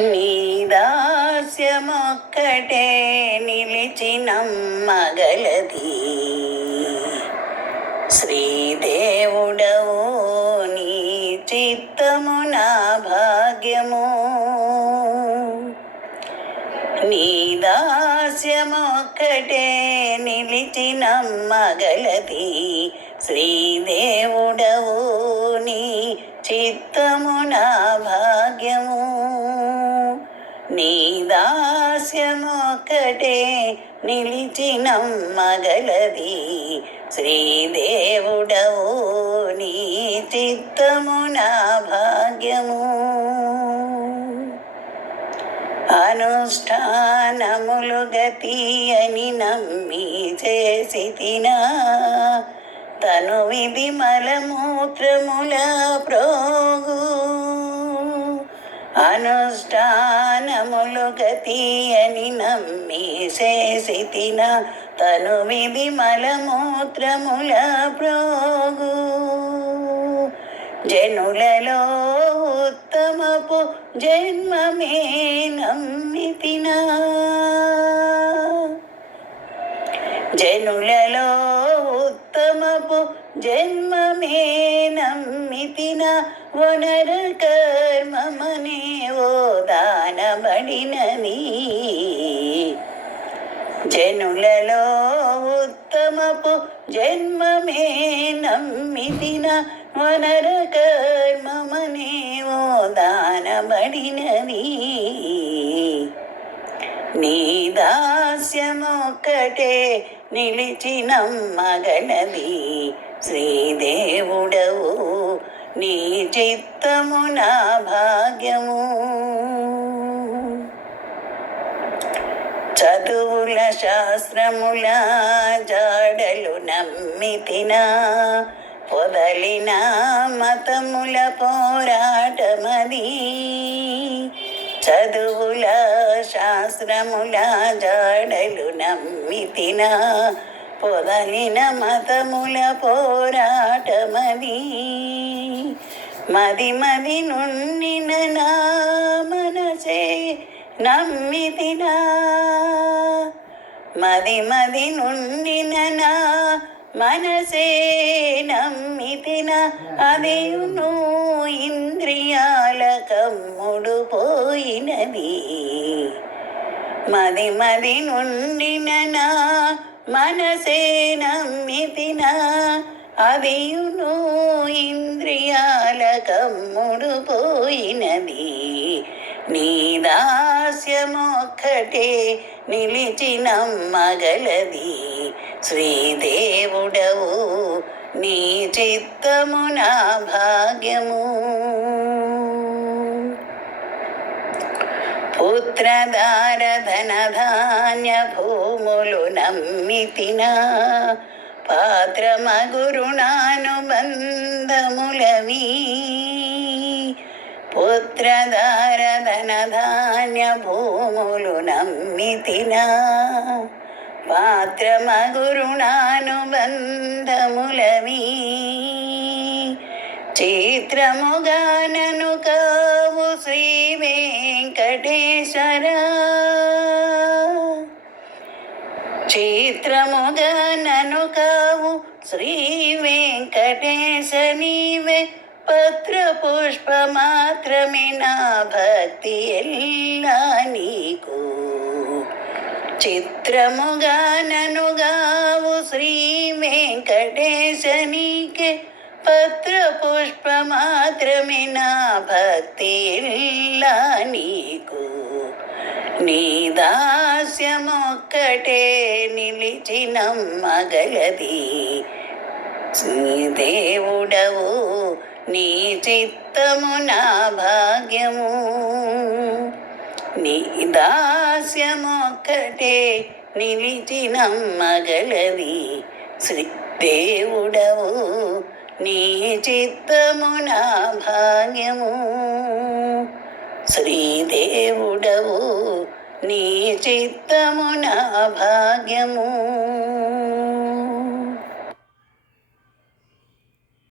నీ దాస్యమొక్కటే నిలిచినమ్మగలది శ్రీదేవుడవు నీ చిత్తము నా భాగ్యము. నీ దాస్యమొక్కటే నిలిచినమ్మగలది శ్రీదేవుడవు నీ చిత్తము నా భాగ్యము. దాస్యమొక్కటే నిలిచినమ్మగలది శ్రీదేవుడవు నీ చిత్తము నా భాగ్యము. అనుష్ఠానములు గతి అని నమ్మి చేసి తినా తను విధి మలమూత్రముల ప్రోగు అనుష్ఠానములు గతి అని నమ్మి శేషితిన తను విధి మలమూత్రముల ప్రోగు. జనులలో ఉత్తమపు జన్మమే నమ్మితిన. జనులలో ఉత్తమపు జన్మమే నమ్మితిన వనర కర్మమనే ఓ దానబడినని జనులలో ఉత్తమపు జన్మమే నమ్మితిన వనర కర్మమనే ఓ దానబడినది నీ దాస్యమొక్కటే నిలిచిన మగనది. శ్రీదేవుడవు నీ చిత్తము నా భాగ్యము. చదువుల శాస్త్రముల జాడలు నమ్మితినా పొదలిన మతముల పోరాటమది. చదువుల శాస్త్రముల జాడలు నమ్మితినా పొదలిన మతముల పోరాటమది మది మది నుండిన నా మనసే నమ్మితినా. మది మది నుండిన నా మనసే నమ్మితిన అదేను ఇంద్రియాల కమ్ముడు పోయినది మది మది నుండిన నా మనసే నమ్మితిన అదేను ఇంద్రియాల కమ్ముడు పోయినది నీ దాస్యమొక్కటే నిలిచినమ్మగలది శ్రీదేవుడవు నీ చిత్తము నా భాగ్యము. పుత్రదారధన ధాన్య భూములు నమ్మితిన పాత్రమగురుణానుబంధములవి పుత్రదారధన ధాన్య భూములు నమ్మితిన పాత్రమగురుణానుబంధములమీ చిత్రముగానను కావు శ్రీ వెంకటేశ్వర. చిత్రముగానను కావు శ్రీ వెంకటేశ నీవే. పత్ర పుష్ప మాత్రమే నా భక్తి ఎల్లా నీకు. చిత్రముగా ననుగావు శ్రీ వెంకటేశనికే పత్ర పుష్ప మాత్రమే నా భక్తి ఎల్లా నీకు. నీ దాస్యమొక్కటే నిలిచిన మగలది నీ దేవుడవు నీ చిత్తము నా భాగ్యము. నీ దాస్యమొక్కటే నిలిచినమ్మగలది శ్రీ దేవుడవు నీ చిత్తము నా భాగ్యము. శ్రీదేవుడవు నీ చిత్తము నా భాగ్యము.